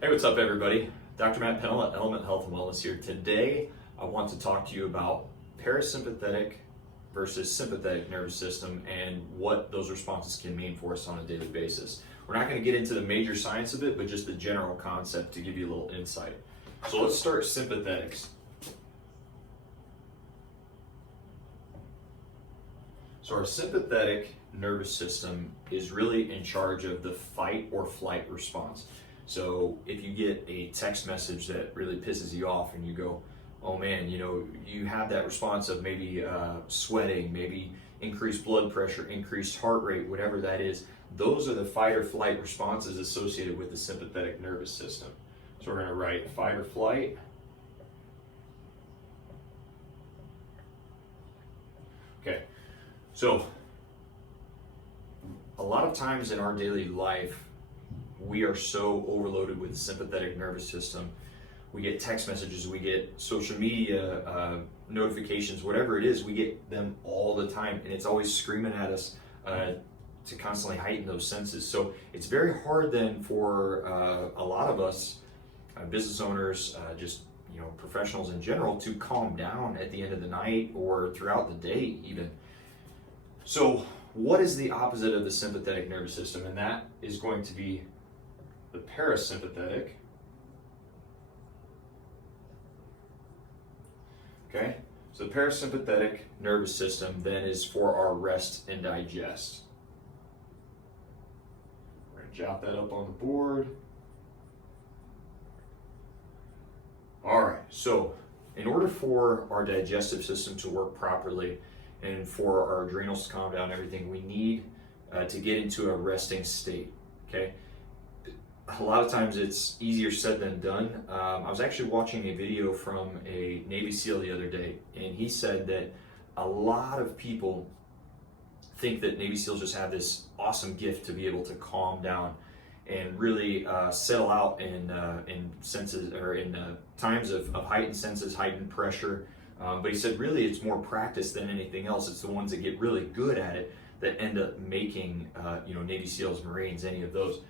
Hey, what's up everybody? Dr. Matt Pennell at Element Health and Wellness here. Today, I want to talk to you about parasympathetic versus sympathetic nervous system and what those responses can mean for us on a daily basis. We're not going to get into the major science of it, but just the general concept to give you a little insight. So let's start sympathetics. So our sympathetic nervous system is really in charge of the fight or flight response. So if you get a text message that really pisses you off and you go, oh man, you have that response of maybe sweating, maybe increased blood pressure, increased heart rate, whatever that is, those are the fight or flight responses associated with the sympathetic nervous system. So we're going to write fight or flight. Okay, so a lot of times in our daily life, we are so overloaded with the sympathetic nervous system. We get text messages, we get social media notifications, whatever it is, we get them all the time, and it's always screaming at us to constantly heighten those senses. So it's very hard then for a lot of us, business owners, professionals in general, to calm down at the end of the night or throughout the day even. So what is the opposite of the sympathetic nervous system? And that is going to be the parasympathetic. Okay, so the parasympathetic nervous system then is for our rest and digest. We're going to jot that up on the board. All right, so in order for our digestive system to work properly and for our adrenals to calm down and everything, we need to get into a resting state, okay? A lot of times it's easier said than done. I was actually watching a video from a Navy SEAL the other day, and he said that a lot of people think that Navy SEALs just have this awesome gift to be able to calm down and really settle out in senses or in times of heightened senses, heightened pressure. But he said really it's more practice than anything else. It's the ones that get really good at it that end up making Navy SEALs, Marines, any of those.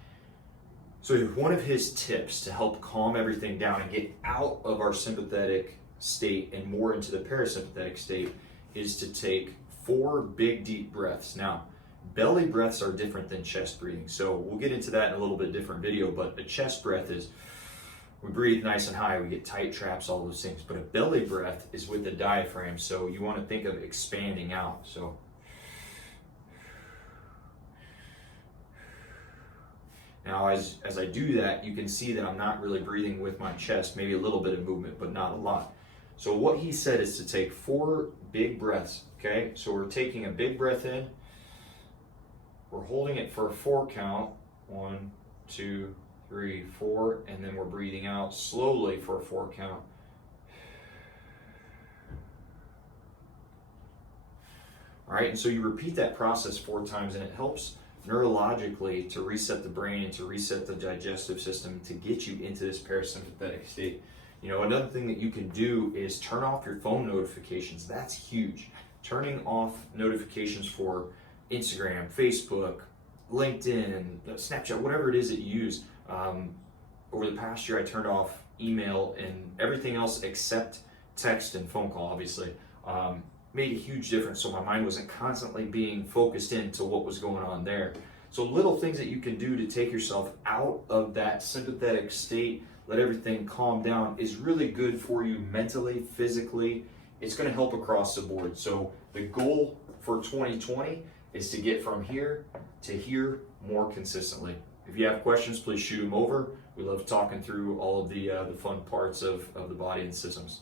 So one of his tips to help calm everything down and get out of our sympathetic state and more into the parasympathetic state is to take 4 big deep breaths. Now, belly breaths are different than chest breathing. So we'll get into that in a little bit different video, but a chest breath is, we breathe nice and high, we get tight traps, all those things. But a belly breath is with the diaphragm. So you want to think of expanding out. So now, as I do that, you can see that I'm not really breathing with my chest, maybe a little bit of movement, but not a lot. So what he said is to take 4 big breaths, okay? So we're taking a big breath in, we're holding it for a 4 count, 1, 2, 3, 4, and then we're breathing out slowly for a 4 count. All right, and so you repeat that process 4 times, and it helps neurologically to reset the brain and to reset the digestive system to get you into this parasympathetic state. Another thing that you can do is turn off your phone notifications. That's huge. Turning off notifications for Instagram, Facebook, LinkedIn, Snapchat, whatever it is that you use. Over the past year, I turned off email and everything else except text and phone call, obviously. Made a huge difference, so my mind wasn't constantly being focused into what was going on there. So little things that you can do to take yourself out of that sympathetic state, let everything calm down, is really good for you mentally, physically. It's going to help across the board. So the goal for 2020 is to get from here to here more consistently. If you have questions, please shoot them over. We love talking through all of the fun parts of the body and systems.